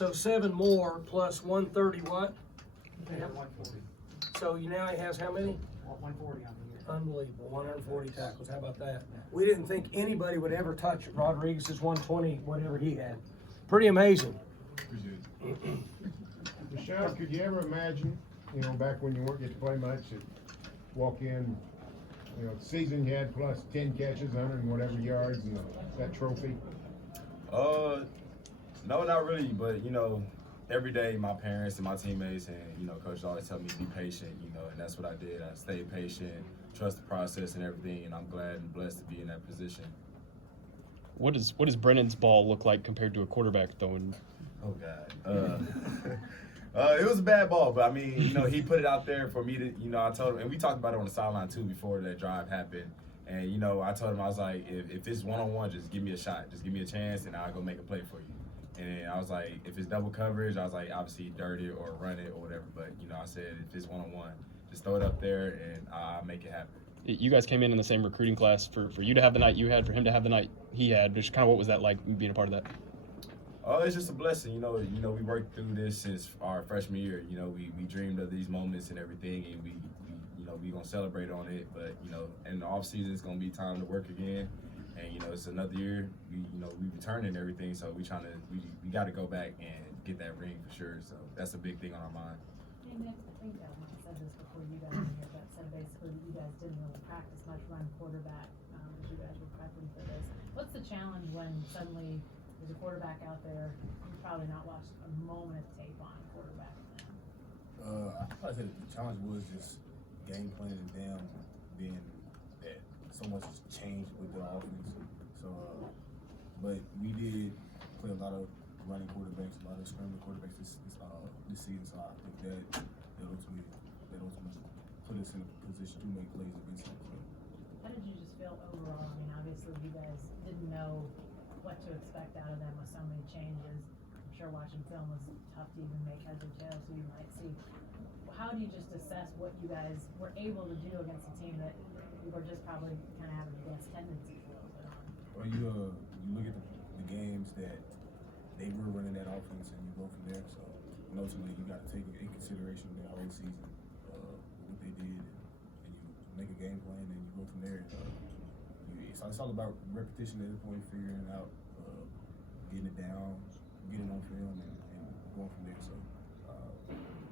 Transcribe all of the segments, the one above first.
So 7 more plus 130 what? They have 140. So now he has how many? 140 on the year. Unbelievable, 140 tackles. How about that? We didn't think anybody would ever touch Rodriguez's 120, whatever he had. Pretty amazing. Rashod, could you ever imagine, back when you weren't getting to play much, that walk in, season you had plus 10 catches, 100 and whatever yards, and that trophy? No, not really, but every day my parents and my teammates and coaches always tell me to be patient, and that's what I did. I stayed patient, trust the process and everything, and I'm glad and blessed to be in that position. What does Brennan's ball look like compared to a quarterback throwing? Oh God. It was a bad ball, but I mean, he put it out there for me to, I told him, and we talked about it on the sideline too before that drive happened. And I told him, I was like, if it's one-on-one, just give me a shot, just give me a chance, and I'll go make a play for you. And I was like, if it's double coverage, I was like, obviously dirt it or run it or whatever. But I said, if it's one-on-one, just throw it up there and I'll make it happen. You guys came in the same recruiting class. For you to have the night you had, for him to have the night he had, just kind of what was that like being a part of that? Oh, it's just a blessing. We worked through this since our freshman year. We dreamed of these moments and everything, and we gonna celebrate on it. But in the off season, it's gonna be time to work again. And it's another year. We returning and everything, so we got to go back and get that ring for sure. So that's a big thing on our mind. Hey Nick, I think I said this before you got in here, but said basically you guys didn't really practice much run quarterback as you guys were prepping for this. What's the challenge when suddenly there's a quarterback out there you've probably not watched a moment of tape on a quarterback? I probably say the challenge was just game planning and them being that so much has changed with the offense. So, but we did play a lot of running quarterbacks, a lot of scrambling quarterbacks this season. So I think that ultimately put us in a position to make plays against them. So. How did you just feel overall? I mean, obviously you guys didn't know what to expect out of them with so many changes. I'm sure watching film was tough to even make heads or tails, so you might see. How do you just assess what you guys were able to do against a team that you were just probably kind of having against tendencies a little bit on? Well, you look at the games that they were running that offense, and you go from there. So ultimately, you got to take in consideration their whole season, what they did, and you make a game plan, and you go from there. It's all about repetition at this point, figuring out, getting it down, getting on film, and going from there. So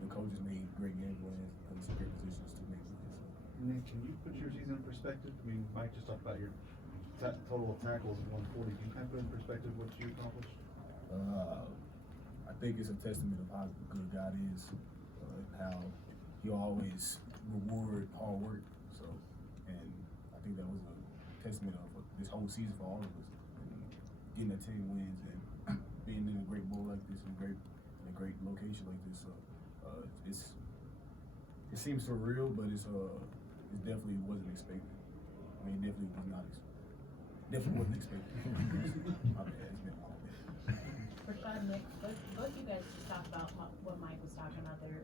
the coaches made great game plans, put us in great positions to make plays. So. Nick, can you put your season in perspective? I mean, Mike just talked about your total of tackles at 140. Can you kind of put in perspective what you accomplished? I think it's a testament of how good God is, how He always reward hard work. So, and I think that was a testament of this whole season for all of us, and getting that 10 wins and being in a great bowl like this, in a great location like this. So, it seems surreal, but it definitely wasn't expected. I mean, definitely was not expected. Definitely wasn't expected. My bad. It's been a long day. Rashod, Nick, both you guys just talked about what Mike was talking about there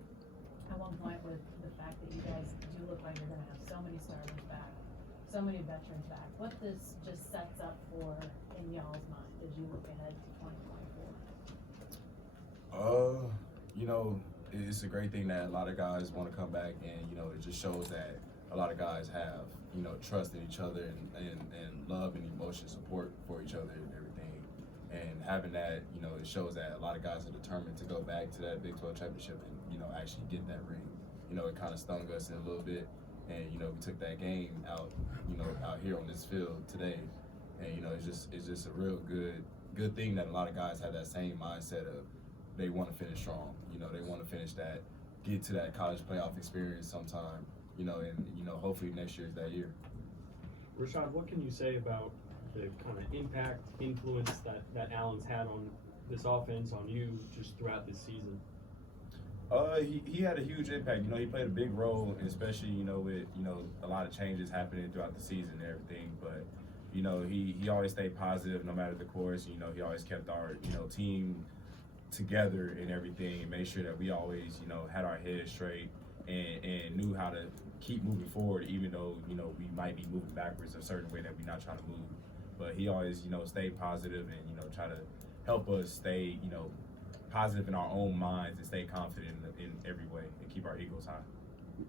at one point with the fact that you guys do look like you're going to have so many starters back, so many veterans back. What this just sets up for in y'all's mind as you look ahead to 2024? It's a great thing that a lot of guys want to come back, and it just shows that a lot of guys have trust in each other and love and emotion support for each other and everything. And having that, it shows that a lot of guys are determined to go back to that Big 12 championship and actually get that ring. It kind of stung us in a little bit, and we took that game out out here on this field today, and it's just a real good thing that a lot of guys have that same mindset of they want to finish strong. They want to finish that, get to that college playoff experience sometime. And hopefully next year is that year. Rashod, what can you say about the kind of impact, influence that Allen's had on this offense, on you, just throughout this season? He had a huge impact. He played a big role, especially with a lot of changes happening throughout the season and everything. But he always stayed positive no matter the course. He always kept our team together and everything, and made sure that we always had our heads straight and knew how to keep moving forward, even though we might be moving backwards a certain way that we're not trying to move. But he always stayed positive and try to help us stay positive in our own minds and stay confident in every way and keep our egos high.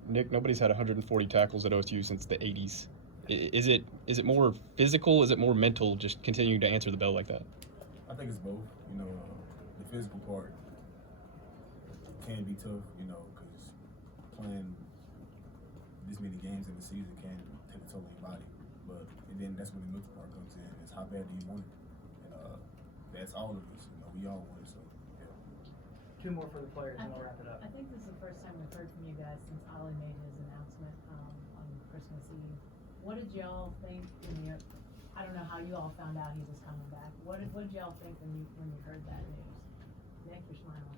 Nick, nobody's had 140 tackles at OSU since the 80s. Is it more physical? Is it more mental? Just continuing to answer the bell like that. I think it's both. You know, the physical part can be tough. You know, because playing this many games in the season can take a toll on your body. But and then that's when the mental part comes in. It's how bad do you want it? And that's all of us. You know, we all want it. So yeah. Two more for the players and we'll wrap it up. I think this is the first time we've heard from you guys since Ollie made his announcement on Christmas Eve. What did y'all think when you? I don't know how you all found out he was coming back. What did y'all think when you heard that news? Nick, you're smiling.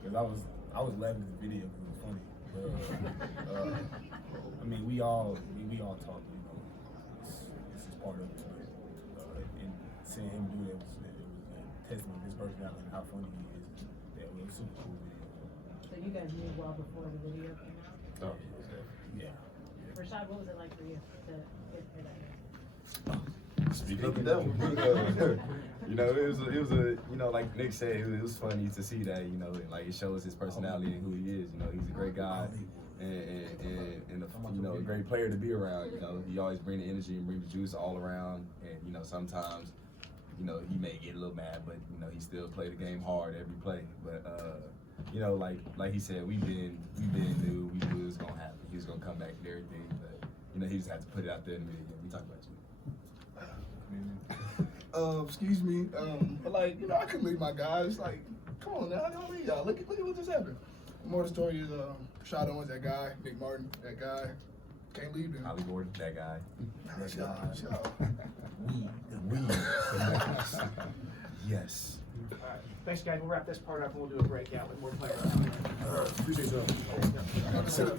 Because I was laughing at the video because it was funny. I mean, we all talk. You know, this is part of it. And seeing him do that was a testament to his personality and how funny he is. That was a super cool video. So you guys knew well before the video came out. Oh, yeah. Rashod, what was it like for you to hear that news? Speak of the devil. You know, it was a you know, like Nick said, it was funny to see that, you know, like it shows his personality and who he is. You know, he's a great guy and a, you know, a great player to be around. You know, he always bring the energy and bring the juice all around. And you know, sometimes, you know, he may get a little mad, but you know, he still play the game hard every play. But you know, like he said, we knew it was gonna happen. He was gonna come back and everything, but you know, he just had to put it out there in the media. We talked about you. Excuse me, but like, you know, I couldn't leave my guys. Like, come on now, I don't leave y'all. Look at what just happened. The more the story is, Rashod Owens, that guy, Nick Martin, that guy, can't leave them. Holly Gordon, that guy. Shut up. We. Yes. All right. Thanks, guys. We'll wrap this part up and we'll do a breakout with more players. Appreciate y'all. I gotta sit up.